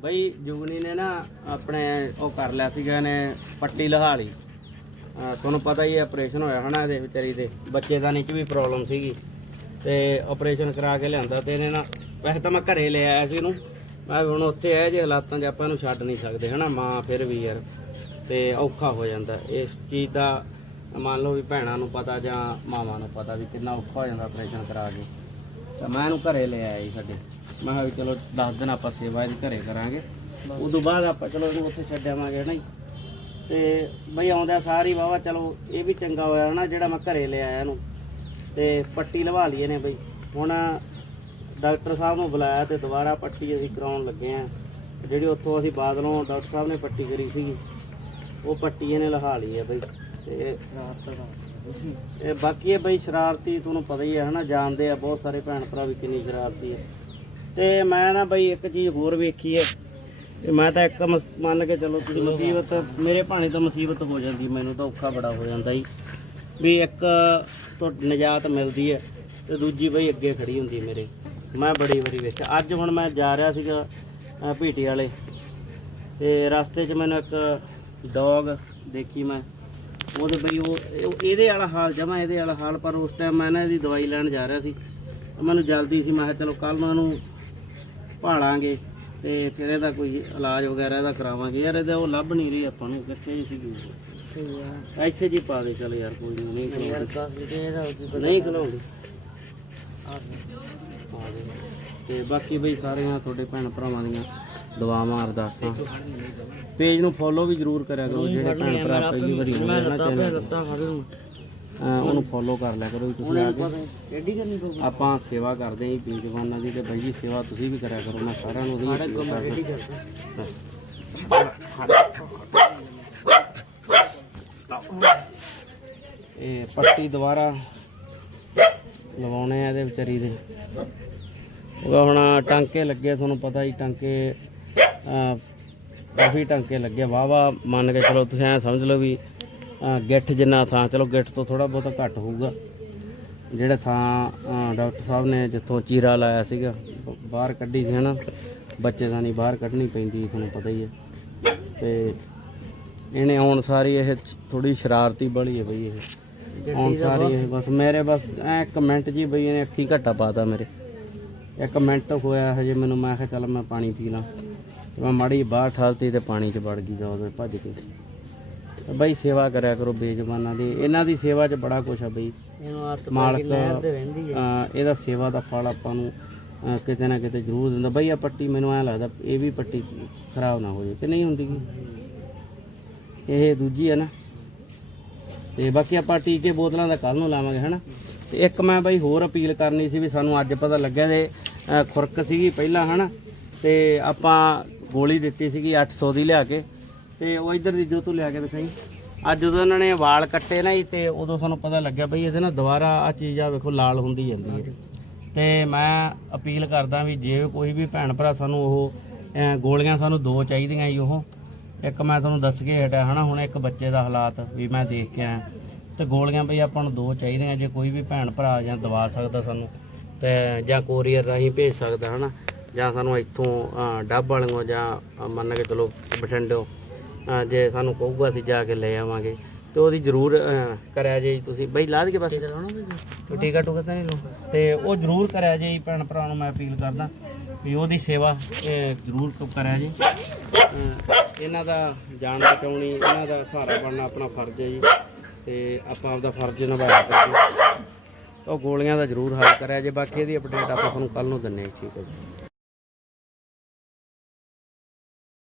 ਬਈ ਜੁਗਨੀ ਨੇ ਨਾ ਆਪਣੇ ਉਹ ਕਰ ਲਿਆ ਸੀਗਾ ਇਹਨੇ ਪੱਟੀ ਲਹਾ ਲਈ। ਅਹ ਤੁਹਾਨੂੰ ਪਤਾ ਹੀ ਹੈ ਆਪਰੇਸ਼ਨ ਹੋਇਆ ਹਨਾ ਇਹਦੇ ਵਿਚਾਰੀ ਦੇ। ਬੱਚੇਦਾਨੀ ਦਾ ਚ ਵੀ ਪ੍ਰੋਬਲਮ ਸੀਗੀ। ਤੇ ਆਪਰੇਸ਼ਨ ਕਰਾ ਕੇ ਲਿਆਂਦਾ ਤੇ ਇਹਨੇ ਨਾ ਵੈਸੇ ਤਾਂ ਮੈਂ ਘਰੇ ਲੈ ਆਇਆ ਸੀ ਇਹਨੂੰ। ਮੈਂ ਹੁਣ ਉੱਥੇ ਇਹ ਜੇ ਹਾਲਾਤਾਂ 'ਚ ਆਪਾਂ ਇਹਨੂੰ ਛੱਡ ਨਹੀਂ ਸਕਦੇ ਹਨਾ, ਮਾਂ ਫਿਰ ਵੀ ਯਾਰ। ਤੇ ਔਖਾ ਹੋ ਜਾਂਦਾ। ਇਸ ਚੀਜ਼ ਦਾ ਮੰਨ ਲਓ ਵੀ ਭੈਣਾਂ ਨੂੰ ਪਤਾ ਜਾਂ ਮਾਵਾਂ ਨੂੰ ਪਤਾ ਵੀ ਕਿੰਨਾ ਔਖਾ ਹੋ ਜਾਂਦਾ ਆਪਰੇਸ਼ਨ ਕਰਾ ਕੇ। ਤਾਂ ਮੈਂ ਇਹਨੂੰ ਘਰੇ ਲੈ ਆਇਆ ਜੀ ਸਾਡੇ। ਮੈਂ ਕਿਹਾ ਵੀ ਚਲੋ 10 ਦਿਨ ਆਪਾਂ ਸੇਵਾ ਇਹਦੀ ਘਰੇ ਕਰਾਂਗੇ। ਉਦੋਂ ਬਾਅਦ ਆਪਾਂ ਚਲੋ ਇਹਨੂੰ ਉੱਥੇ ਛੱਡ ਆਵਾਂਗੇ ਨਾ ਜੀ। ਤੇ ਬਈ ਆਉਂਦਾ ਸਾਰੀ ਵਾਵਾ ਚਲੋ ਇਹ ਵੀ ਚੰਗਾ ਹੋਇਆ ਨਾ ਜਿਹੜਾ ਮੈਂ ਘਰੇ ਲੈ ਆਇਆ ਇਹਨੂੰ। ਤੇ ਪੱਟੀ ਲਵਾ ਲਈ ਇਹਨੇ ਬਈ। ਹੁਣ ਡਾਕਟਰ ਸਾਹਿਬ ਨੂੰ ਬੁਲਾਇਆ ਤੇ ਦੁਬਾਰਾ ਪੱਟੀ ਅਸੀਂ ਕਰਾਉਣ ਲੱਗੇ ਆ ਜਿਹੜੀ ਉੱਥੋਂ ਅਸੀਂ ਬਾਦਲੋਂ ਡਾਕਟਰ ਸਾਹਿਬ ਨੇ ਪੱਟੀ ਕਰੀ ਸੀਗੀ, ਉਹ ਪੱਟੀ ਇਹਨੇ ਲਹਾ ਲਈ ਹੈ ਬਈ। ਤੇ ਇਹ ਬਾਕੀ ਇਹ ਬਈ ਸ਼ਰਾਰਤੀ ਤੁਹਾਨੂੰ ਪਤਾ ਹੀ ਹੈ ਹਨਾ ਜਾਣਦੇ ਆ ਬਹੁਤ ਸਾਰੇ ਭੈਣ ਭਰਾ ਵੀ ਕਿੰਨੀ ਸ਼ਰਾਰਤੀ ਹੈ। ਤੇ ਮੈਂ ਨਾ ਬਈ ਇੱਕ ਚੀਜ਼ ਹੋਰ ਵੇਖੀ ਹੈ ਤੇ ਮੈਂ ਤਾਂ ਇੱਕ ਮਸ- ਮੰਨ ਕੇ ਚਲੋ ਤੁਸੀਂ ਮੁਸੀਬਤ ਮੇਰੇ ਭਾਣੇ ਤਾਂ ਮੁਸੀਬਤ ਹੋ ਜਾਂਦੀ ਮੈਨੂੰ ਤਾਂ ਔਖਾ ਬੜਾ ਹੋ ਜਾਂਦਾ ਜੀ। ਵੀ ਇੱਕ ਤੋਂ ਨਜਾਤ ਮਿਲਦੀ ਹੈ ਤੇ ਦੂਜੀ ਬਈ ਅੱਗੇ ਖੜੀ ਹੁੰਦੀ ਮੇਰੇ। ਮੈਂ ਬੜੀ ਵਾਰੀ ਵੇਖਿਆ। ਅੱਜ ਹੁਣ ਮੈਂ ਜਾ ਰਿਹਾ ਸੀਗਾ ਅ, ਭੀਟੀ ਵਾਲੇ। ਤੇ ਰਸਤੇ 'ਚ ਮੈਨੂੰ ਇੱਕ ਡੌਗ ਦੇਖੀ ਮੈਂ। ਉਹਦੇ ਬਈ ਉਹ ਉਹ- ਇਹਦੇ ਵਾਲਾ ਹਾਲ ਜਮਾ ਇਹਦੇ ਵਾਲਾ ਹਾਲ ਪਰ ਉਸ ਟਾਈਮ ਮੈਂ ਨਾ ਇਹਦੀ ਦਵਾਈ ਲੈਣ ਜਾ ਰਿਹਾ ਸੀ। ਮੈਨੂੰ ਜਲਦੀ ਸੀ ਮੈਂ ਕਿਹਾ ਚਲੋ ਕੱਲ ਨੂੰ ਇਹਨੂੰ ਭਾਲਾਂਗੇ ਤੇ ਫਿਰ ਇਹਦਾ ਕੋਈ ਇਲਾਜ ਵਗੈਰਾ ਇਹਦਾ ਕਰਾਵਾਂਗੇ। ਯਾਰ ਇਹਦਾ ਉਹ ਲੱਭ ਨਹੀਂ ਰਹੀ ਆਪਾਂ ਨੂੰ ਕਿੱਥੇ ਹੀ ਸੀਗੀ ਐਸੇ ਜੀ ਪਾ ਦੇ ਚੱਲ ਯਾਰ ਕੋਈ ਨਹੀਂ ਨਹੀਂ ਖਲੋਂਦੀ। ਨਹੀਂ ਖਲੋਂਦੀ। ਪਾ ਦੇ। ਤੇ ਬਾਕੀ ਬਈ ਸਾਰਿਆਂ ਤੁਹਾਡੇ ਭੈਣ ਭਰਾਵਾਂ ਦੀਆਂ ਦੁਆਵਾਂ ਅਰਦਾਸਾਂ ਪੇਜ ਨੂੰ ਫੋਲੋ ਵੀ ਜਰੂਰ ਕਰਿਆ ਕਰੋ ਜਿਹੜੇ ਭੈਣ ਭਰਾ ਪਹਿਲੀ ਵਾਰੀ ਆਉਂਦੇ ਆ ਨਾ ਉਹਨੂੰ ਫੋਲੋ ਕਰ ਲਿਆ ਕਰੋ ਤੁਸੀਂ ਆ ਕੇ। ਆਪਾਂ ਸੇਵਾ ਕਰਦੇ ਹਾਂ ਜੀ ਬੇਜਵਾਨਾਂ ਦੀ ਤੇ ਬਾਈ ਜੀ ਸੇਵਾ ਤੁਸੀਂ ਵੀ ਕਰਿਆ ਕਰੋ ਮੈਂ ਸਾਰਿਆਂ ਨੂੰ ਉਹਦੀ ਇਹ ਪੱਟੀ ਦੁਬਾਰਾ ਲਵਾਉਣੇ ਆ ਇਹਦੇ ਵਿਚਾਰੀ ਦੇ। ਉਹ ਹੁਣ ਟਾਂਕੇ ਲੱਗੇ ਤੁਹਾਨੂੰ ਪਤਾ ਹੀ ਟਾਂਕੇ ਕਾਫੀ ਟਾਂਕੇ ਲੱਗੇ। ਵਾਵਾ ਮੰਨ ਕੇ ਚਲੋ ਤੁਸੀਂ ਐ ਸਮਝ ਲਓ ਵੀ ਗਿੱਠ ਜਿੰਨਾ ਥਾਂ ਚਲੋ ਗਿੱਠ ਤੋਂ ਥੋੜਾ ਬਹੁਤਾ ਘੱਟ ਹੋਊਗਾ। ਜਿਹੜਾ ਥਾਂ ਡਾਕਟਰ ਸਾਹਿਬ ਨੇ ਜਿੱਥੋਂ ਚੀਰਾ ਲਾਇਆ ਸੀਗਾ ਬਾਹਰ ਕੱਢੀ ਸੀ ਹਨਾ। ਬੱਚੇ ਦਾ ਨਹੀਂ ਬਾਹਰ ਕੱਢਣੀ ਪੈਂਦੀ ਤੁਹਾਨੂੰ ਪਤਾ ਹੀ ਹੈ। ਤੇ ਇਹਨੇ ਆਉਣ ਸਾਰੀ ਇਹ ਥੋੜੀ ਸ਼ਰਾਰਤੀ ਬੜੀ ਹੈ ਬਈ ਇਹ। ਆਉਣ ਸਾਰੀ ਇਹ ਬਸ ਮੇਰੇ ਬਸ ਐ ਕਮੈਂਟ ਜੀ ਬਈ ਇਹਨੇ ਅੱਖੀ ਘੱਟਾ ਪਾਤਾ ਮੇਰੇ। ਇੱਕ ਮਿੰਟ ਹੋਇਆ ਹਜੇ ਮੈਨੂੰ ਮੈਂ ਕਿਹਾ ਚੱਲ ਮੈਂ ਪਾਣੀ ਪੀ ਲਾਂ। ਤੇ ਮੈਂ ਮਾੜੀ ਬਾਹਰ ਠਾਲਤੀ ਤੇ ਪਾਣੀ 'ਚ ਵੜ ਗਈ ਜਾ ਉਹਦੇ ਭੱਜ ਕੇ। ਤੇ ਬਈ ਸੇਵਾ ਕਰਿਆ ਕਰੋ ਬੇਜਮਾਨਾਂ ਦੀ। ਇਹਨਾਂ ਦੀ ਸੇਵਾ 'ਚ ਬੜਾ ਕੁਛ ਆ ਬਈ। ਮਾਲਕ ਅਹ, ਇਹਦਾ ਸੇਵਾ ਦਾ ਫਲ ਆਪਾਂ ਨੂੰ ਅਹ, ਕਿਤੇ ਨਾ ਕਿਤੇ ਜ਼ਰੂਰ ਦਿੰਦਾ। ਬਈ ਆ ਪੱਟੀ ਮੈਨੂੰ ਐ ਲੱਗਦਾ ਇਹ ਵੀ ਪੱਟੀ ਖਰਾਬ ਨਾ ਹੋ ਜਾਏ ਤੇ ਨਹੀਂ ਹੁੰਦੀ? ਗੀ ਇਹ ਦੂਜੀ ਹੈ ਨਾ। ਤੇ ਬਾਕੀ ਆਪਾਂ ਟੀਕੇ ਬੋਤਲਾਂ ਦਾ ਕੱਲ ਨੂੰ ਲਾਵਾਂਗੇ ਹਨਾ। ਤੇ ਇੱਕ ਮੈਂ ਬਾਈ ਹੋਰ ਅਪੀਲ ਕਰਨੀ ਸੀ ਵੀ ਸਾਨੂੰ ਅੱਜ ਪਤਾ ਲੱਗਿਆ ਅਹ, ਖੁਰਕ ਸੀਗੀ ਪਹਿਲਾਂ, ਹਨਾ? ਤੇ ਆਪਾਂ ਗੋਲੀ ਦਿੱਤੀ ਸੀਗੀ 800 ਦੀ ਲਿਆ ਕੇ। ਤੇ ਉਹ ਇਧਰ ਦੀ ਜੋ ਤੂੰ ਲਿਆ ਕੇ ਦਿਖਾਈ। ਅੱਜ ਜਦੋਂ ਇਹਨਾਂ ਨੇ ਵਾਲ ਕੱਟੇ ਨਾ ਜੀ, ਤੇ ਉਦੋਂ ਸਾਨੂੰ ਪਤਾ ਲੱਗਿਆ ਬਈ ਇਹਦੇ ਨਾਲ ਦੁਬਾਰਾ ਆ ਚੀਜ਼ ਆ ਵੇਖੋ, ਲਾਲ ਹੁੰਦੀ ਜਾਂਦੀ ਹੈ। ਤੇ ਮੈਂ ਅਪੀਲ ਕਰਦਾ ਵੀ ਜੇ ਕੋਈ ਵੀ ਭੈਣ ਭਰਾ ਸਾਨੂੰ ਉਹ ਗੋਲੀਆਂ ਸਾਨੂੰ ਦੋ ਚਾਹੀਦੀਆਂ ਜੀ ਉਹ। ਇੱਕ ਮੈਂ ਤੁਹਾਨੂੰ ਦੱਸ ਕੇ ਹਟਿਆ, ਹਨਾ? ਹੁਣ ਇੱਕ ਬੱਚੇ ਦਾ ਹਾਲਾਤ ਵੀ ਮੈਂ ਦੇਖ ਕੇ ਆਇਆ। ਤੇ ਗੋਲੀਆਂ ਬਈ ਆਪਾਂ ਨੂੰ ਦੋ ਚਾਹੀਦੀਆਂ, ਜੇ ਕੋਈ ਵੀ ਭੈਣ ਭਰਾ ਜਾਂ ਦਵਾ ਸਕਦਾ ਸਾਨੂੰ। ਜਾਂ ਕੋਰੀਅਰ ਰਾਹੀਂ ਭੇਜ ਸਕਦਾ ਹਨਾ? ਜਾਂ ਸਾਨੂੰ ਇੱਥੋਂ ਡੱਬ ਵਾਲਿਓ ਜਾਂ ਮੰਨ ਕੇ ਚਲੋ ਬਠਿੰਡਿਓ ਜੇ ਸਾਨੂੰ ਕਹੂਗਾ ਅਸੀਂ ਜਾ ਕੇ ਲੈ ਆਵਾਂਗੇ ਤੇ ਉਹਦੀ ਜ਼ਰੂਰ ਕਰਿਆ ਜੇ ਤੁਸੀਂ। ਬਈ ਲਾ ਦਈਏ ਬਸ। ਟੀਕਾ ਟੂਕਾ ਤਾਂ ਨਹੀਂ ਲਓ ਤੇ ਉਹ ਜ਼ਰੂਰ ਕਰਿਆ ਜੇ ਭੈਣ ਭਰਾ ਨੂੰ ਮੈਂ ਅਪੀਲ ਕਰਦਾ ਵੀ ਉਹਦੀ ਸੇਵਾ ਜ਼ਰੂਰ ਕ- ਕਰਿਆ ਜੀ। ਇਹਨਾਂ ਦਾ ਜਾਨ ਬਚਾਉਣੀ ਇਹਨਾਂ ਦਾ ਸਹਾਰਾ ਬਣਨਾ ਆਪਣਾ ਫਰਜ਼ ਹੈ ਜੀ। ਤੇ ਆਪਾਂ ਆਪਦਾ ਫਰਜ਼ ਨਿਭਾਇਆ ਕਰੀਏ। ਉਹ ਗੋਲੀਆਂ ਦਾ ਜ਼ਰੂਰ ਹੱਲ ਕਰਿਆ ਜੇ, ਬਾਕੀ ਇਹਦੀ ਅਪਡੇਟ ਆਪਾਂ ਤੁਹਾਨੂੰ ਕੱਲ ਨੂੰ ਦਿੰਨੇ ਹਾਂ ਠੀਕ ਹੈ ਜੀ